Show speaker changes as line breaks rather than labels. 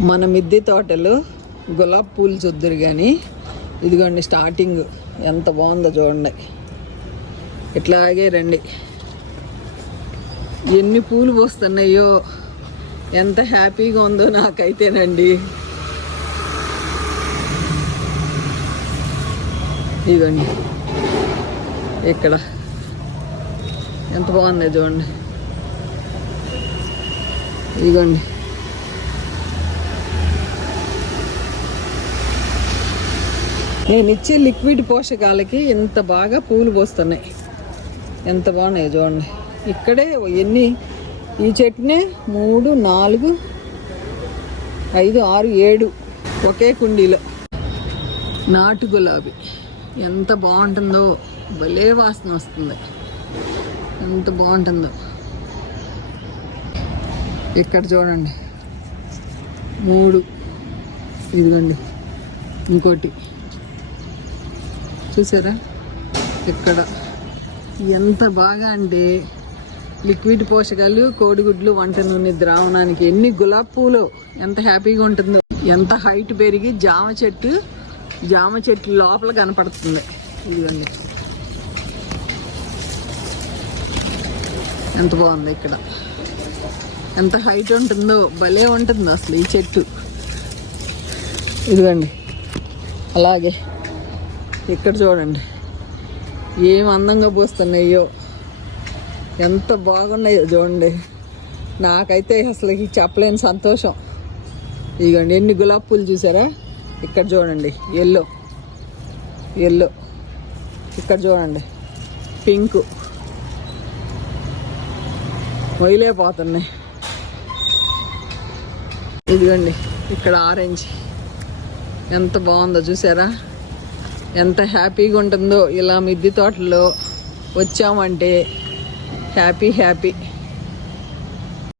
మన మిద్దె తోటలో గులాబ్ పూలు చూద్దరు కానీ ఇదిగోండి స్టార్టింగ్ ఎంత బాగుందో చూడండి. ఇట్లాగే రండి. ఎన్ని పూలు పోస్తున్నాయో ఎంత హ్యాపీగా ఉందో నాకైతేనండి. ఇదిగోండి. ఇక్కడ ఎంత బాగుందో చూడండి. ఇదిగోండి. నేను ఇచ్చే లిక్విడ్ పోషకాలకి ఇంత బాగా పూలు పోస్తున్నాయి. ఎంత బాగున్నాయి చూడండి. ఇక్కడే ఎన్ని? ఈ చెట్టునే మూడు నాలుగు ఐదు ఆరు ఏడు ఒకే కుండీలో. నాటు గులాబీ. ఎంత బాగుంటుందో. భలే వాసన వస్తుంది. ఎంత బాగుంటుందో. ఇక్కడ చూడండి. మూడు. ఇదిగోండి. ఇంకోటి. చూసారా? ఇక్కడ ఎంత బాగా అంటే లిక్విడ్ పోషకాలు కోడిగుడ్లు వంట నూనె ద్రావణానికి ఎన్ని గులాబీ పూలు ఎంత హ్యాపీగా ఉంటుందో. ఎంత హైట్ పెరిగి జామ చెట్టు జామ చెట్టు లోపల కనపడుతుంది. ఇదిగోండి. ఎంత బాగుంది ఇక్కడ. ఎంత హైట్ ఉంటుందో భలే ఉంటుంది అసలు ఈ చెట్టు. ఇదిగోండి. అలాగే. ఇక్కడ చూడండి. ఏం అందంగా పూస్తున్నాయో. ఎంత బాగున్నాయో చూడండి. నాకైతే అసలు ఈ చెప్పలేని సంతోషం. ఇదిగోండి ఎన్ని గులాబీ పూలు చూసారా? ఇక్కడ చూడండి ఎల్లో ఎల్లో ఇక్కడ చూడండి పింక్ మొయిలేపోతున్నాయి ఇదిగోండి ఇక్కడ ఆరెంజ్ ఎంత బాగుందో చూసారా? ఎంత హ్యాపీగా ఉంటుందో ఇలా మిద్ది తోటలో వచ్చామంటే హ్యాపీ హ్యాపీ.